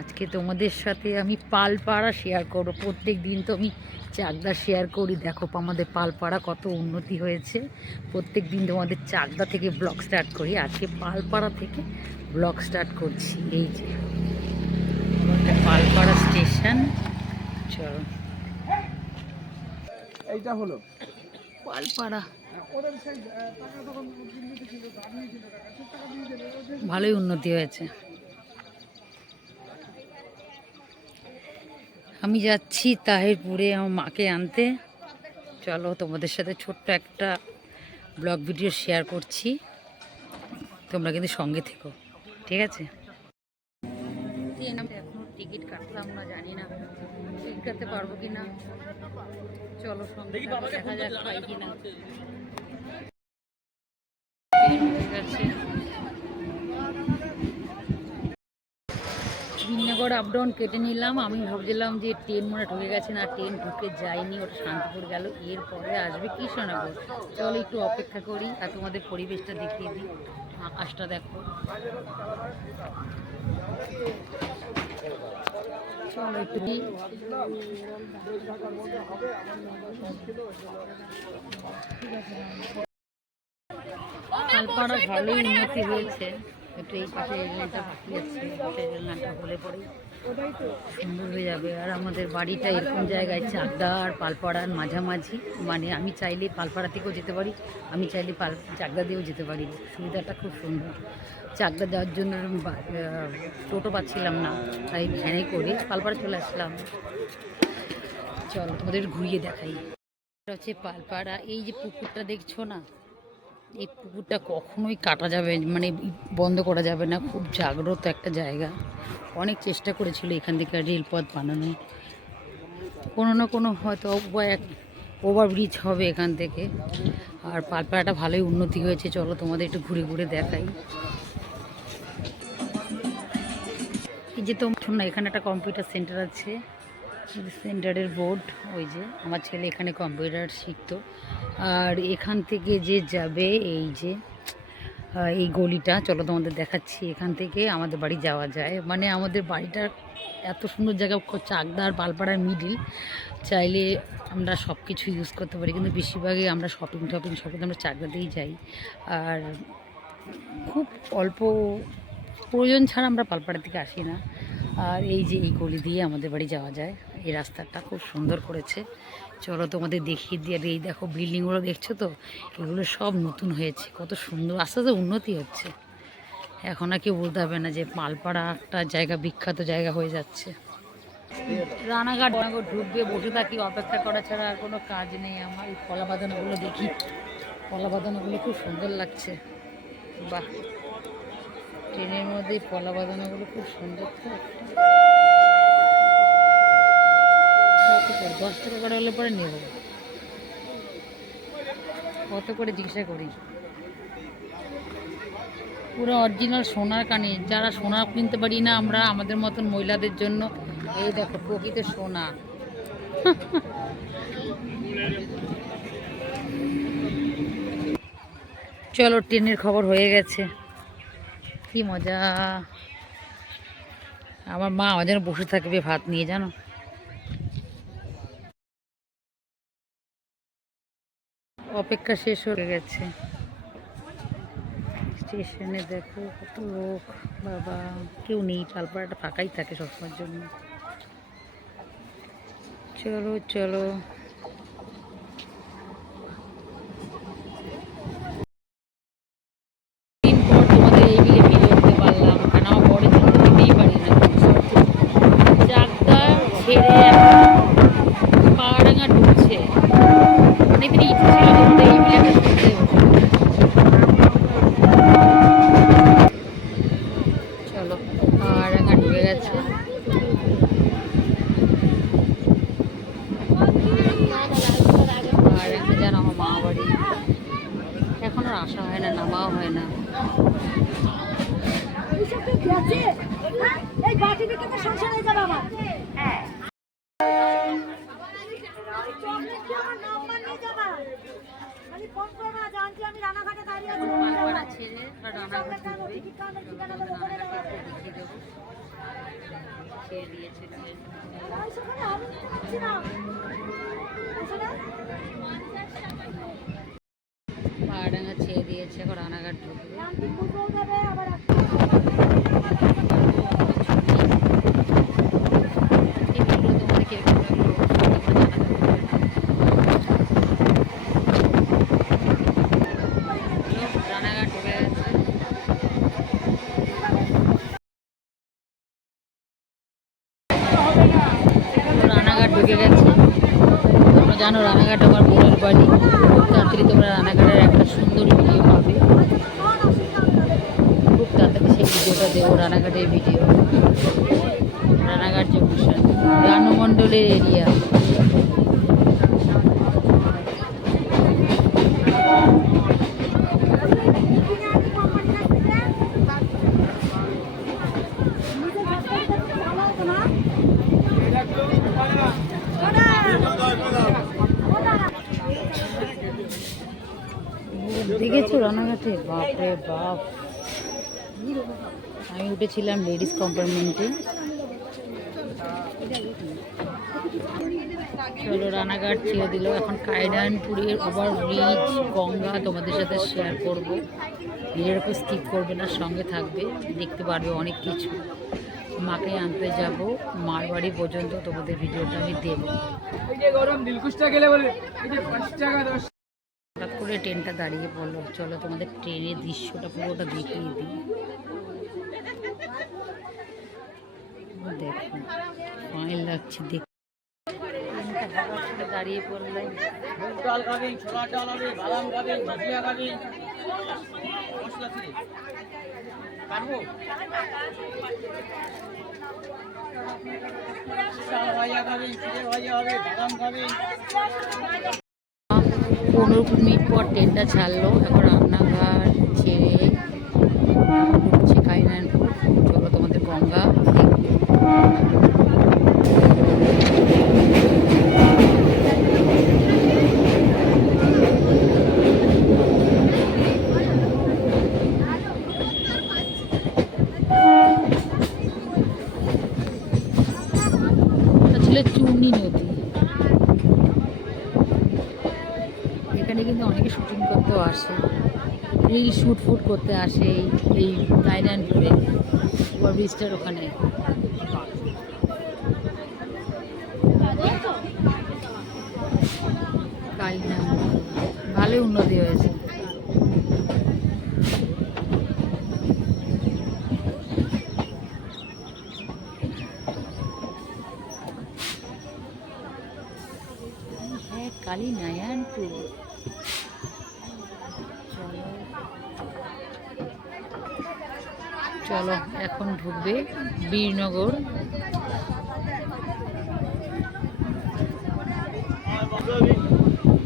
আজকে তোমাদের সাথে আমি পালপাড়া শেয়ার করব। প্রত্যেক দিন তো আমি চাকদা শেয়ার করি। দেখো আমাদের পালপাড়া কত উন্নতি হয়েছে। প্রত্যেক দিন তোমাদের চাকদা থেকে ব্লগ স্টার্ট করি, আজকে পালপাড়া থেকে ব্লগ স্টার্ট করছি। এই যে পালপাড়া স্টেশন, চলো এইটা হলো পালপাড়া। ভালোই উন্নতি হয়েছে। আমি যাচ্ছি তাহিরপুরে আমার মাকে আনতে। চলো তোমাদের সাথে ছোট্ট একটা ব্লগ ভিডিও শেয়ার করছি, তোমরা কিন্তু সঙ্গে থেকো, ঠিক আছে? এখনো টিকিট কাটলাম না, জানি না টিকিট কাটতে পারবো কি না। চলো সঙ্গে দেখা যাক পাই কিনা। বিন্যাগড় আপ ডাউন কেটে নিলাম। আমি ভাবছিলাম যে ট্রেন মনে ঢুকে গেছে, না ট্রেন ঢুকে যায়নি, ওটা শান্তিপুর গেল, এরপরে আসবে কৃষ্ণনগর। চলো একটু অপেক্ষা করি আর তোমাদের পরিবেশটা দেখিয়ে দিই। আকাশটা দেখো, চলো একটু পালপাড়া ভালোই উন্নতি হয়েছে। একটু এই পাশে রেললাইনটা বাকি আছে, সেই রেললাইনটা হলে পরেই সুন্দর হয়ে যাবে। আর আমাদের বাড়িটা এরকম জায়গায় চাকদা আর পালপাড়ার মাঝামাঝি, মানে আমি চাইলে পালপাড়া থেকেও যেতে পারি, আমি চাইলে চাকদা দিয়েও যেতে পারি। সুবিধাটা খুব সুন্দর। চাকদা যাওয়ার জন্য টোটো পাচ্ছিলাম না, তাই ভ্যানে করে পালপাড়া চলে আসলাম। চলো তোমাদের ঘুরিয়ে দেখাই। এটা হচ্ছে পালপাড়া। এই যে পুকুরটা দেখছো না, এই পুকুরটা কখনোই কাটা যাবে, মানে বন্ধ করা যাবে না। খুব জাগ্রত একটা জায়গা। অনেক চেষ্টা করেছিল এখান থেকে রেলপথ বানানো, কোনো না কোনো হয়তো ওভারব্রিজ হবে এখান থেকে। আর পালপাড়াটা ভালোই উন্নতি হয়েছে। চলো তোমাদের একটু ঘুরে ঘুরে দেখাই। এই যে তোমরা না, এখানে একটা কম্পিউটার সেন্টার আছে, সেন্টারের বোর্ড। ওই যে আমার ছেলে এখানে কম্পিউটার শিখতো। আর এখান থেকে যে যাবে এই যে এই গলিটা, চলো তোমাদের দেখাচ্ছি। এখান থেকে আমাদের বাড়ি যাওয়া যায়, মানে আমাদের বাড়িটা এত সুন্দর জায়গা, চাকদা আর পালপাড়ার মিডিল। চাইলে আমরা সব কিছু ইউজ করতে পারি, কিন্তু বেশিরভাগই আমরা শপিং সব আমরা চাকদাতেই যাই। আর খুব অল্প প্রয়োজন ছাড়া আমরা পালপাড়া থেকে আসি না। আর এই যে এই গলি দিয়ে আমাদের বাড়ি যাওয়া যায়, এই রাস্তাটা খুব সুন্দর করেছে। চলো তোমাদের দেখিয়ে দিয়ে। আর এই দেখো বিল্ডিংগুলো দেখছো তো, এগুলো সব নতুন হয়েছে, কত সুন্দর, আস্তে আস্তে উন্নতি হচ্ছে। এখন আর কেউ বলতে হবে না যে পালপাড়া একটা জায়গা বিখ্যাত জায়গা হয়ে যাচ্ছে। রানাঘাট ঢুকবে, বসে থাকি অপেক্ষা করা ছাড়া আর কোনো কাজ নেই আমার। এই কলা বাঁধানোগুলো দেখি, কলা বাঁধানোগুলো খুব সুন্দর লাগছে। বাহ, ট্রেনের মধ্যে কলা বাঁধানোগুলো খুব সুন্দর। তো 10 টাকা করে হলে পরে নেব, কত করে জিজ্ঞাসা করি। পুরো অরিজিনাল সোনার কানে, যারা সোনা কিনতে পারি না আমরা, আমাদের মতন মহিলাদের জন্য এই দেখো প্রকৃত সোনা। চলো ট্রেনের খবর হয়ে গেছে, কি মজা। আমার মা আমার জন্য বসে থাকবে ভাত নিয়ে, জানো। অপেক্ষা শেষ হয়ে গেছে। স্টেশনে দেখো কত লোক, বাবা কেউ নেই, পালপাড়াটা ফাঁকাই থাকে সবসময়ের জন্য। চলো চলো, দিন পর তোমাদের এই বিলে ভিডিও দিতে পারলাম, কারণ আমার বরের জন্য দিতেই পারি না। চাকদা ছেড়ে পাহাড়াঙ্গা ঢুকছে, অনেকদিন ইচ্ছে ছিল তোমাদের এই বিলে একটা ঘুরতে। চলো পাহাড়াঙ্গা ঢুকে গেছে। পাহাড়াঙ্গা যেন আমার মা বাড়ি, এখন আর আসা হয় না, নামাও হয় না। পালপাড়া ছেড়ে রানাঘাট ঢুকবে, দেখিয়ে দেবো। ছেড়ে দিয়েছে। পাহাড়ডাঙ্গা ছেড়ে দিয়েছে, এখন রানাঘাট ঢুকবে। রানাঘাট ঢুকে গেছে। রানাঘাট ঢুকে গেছে। তোমরা জানো রানাঘাট আমার বোনের বাড়ি। খুব তাড়াতাড়ি তোমরা রানাঘাটের একটা সুন্দর ভিডিও পাবে। খুব তাড়াতাড়ি সেই ভিডিওটা দেবো, রানাঘাটের ভিডিও। রানাঘাট জংশন রানু মণ্ডলের এরিয়া। দেখেছো রানাঘাটে? বাপরে বাপ! আমি উঠেছিলাম লেডিস কম্পার্টমেন্টে। চলো রানাঘাট ছেড়ে দিল। এখন কায়নানপুরের ওভারব্রিজ গঙ্গা তোমাদের সাথে শেয়ার করব। ভিডিওটা স্কিপ করবে না, সঙ্গে থাকবে, দেখতে পারবে অনেক কিছু। মাকে আনতে যাব, মার বাড়ি পর্যন্ত তোমাদের ভিডিওটা আমি দেবো। হঠাৎ করে ট্রেনটা দাঁড়িয়ে পড়লো। চলো তোমাদের ট্রেনের দৃশ্যটা পুরোটা দেখিয়ে দিই। দেখো ফাইন লাগছে দেখতে। দাঁড়িয়ে পড়লাম। পনেরো মিনিট পর ট্রেনটা ছাড়লো। এখন রান্নাঘাট ছেড়ে ঢুকছে কায়নানপুর। চলো তোমাদের গঙ্গা ছিল চূর্ণী নদী। এখানে কিন্তু অনেকে শুটিং করতেও আসে, রিল শ্যুট ফুট করতে আসে এই কায়নানপুরে ওভারব্রিজটার ওখানে। কায়নানপুর ভালোই উন্নতি হয়েছে। কালিনারায়ণপুর। চলো এখন ঢুকবে বীরনগর।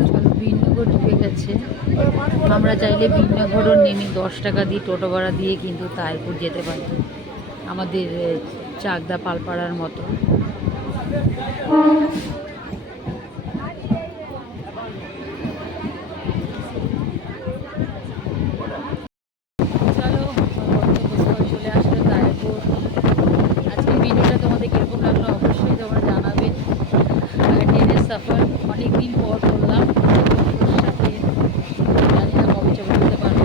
চলো বীরনগর ঢুকে গেছে। আমরা চাইলে বীরনগরও নেমে 10 টাকা দিয়ে টোটো ভাড়া দিয়ে কিন্তু তারপর যেতে পারি, আমাদের চাকদা পালপাড়ার মতো। সফর অনেকদিন পর করলাম, সাথে জানি না কবে চলে যেতে পারবো।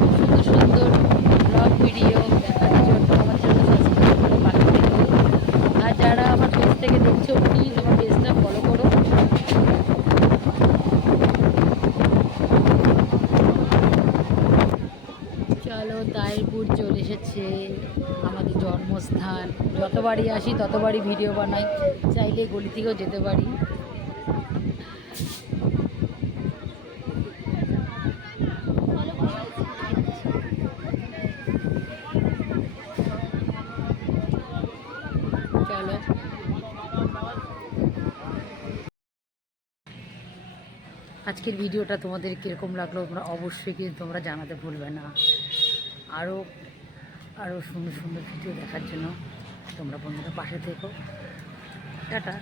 খুব সুন্দর সুন্দর ব্লগ ভিডিও দেখার জন্য আমার চ্যানেল সাবস্ক্রাইব করে পাঠিয়ে দেবো। আর যারা আমার পেজ থেকে দেখছো প্লিজ আমার পেজটা ফলো করো। চলো তাইপুর চলে এসেছে, আমাদের জন্মস্থান। যতবারই আসি ততবারই ভিডিও বানাই, চাইলে গলি থেকেও যেতে পারি। চলো আজকের ভিডিওটা তোমাদের কীরকম লাগলো তোমরা অবশ্যই কিন্তু তোমরা জানাতে ভুলবে না। আরও আরও সুন্দর সুন্দর ভিডিও দেখার জন্য তোমরা বন্ধুরা পাশে থেকো। টাটা।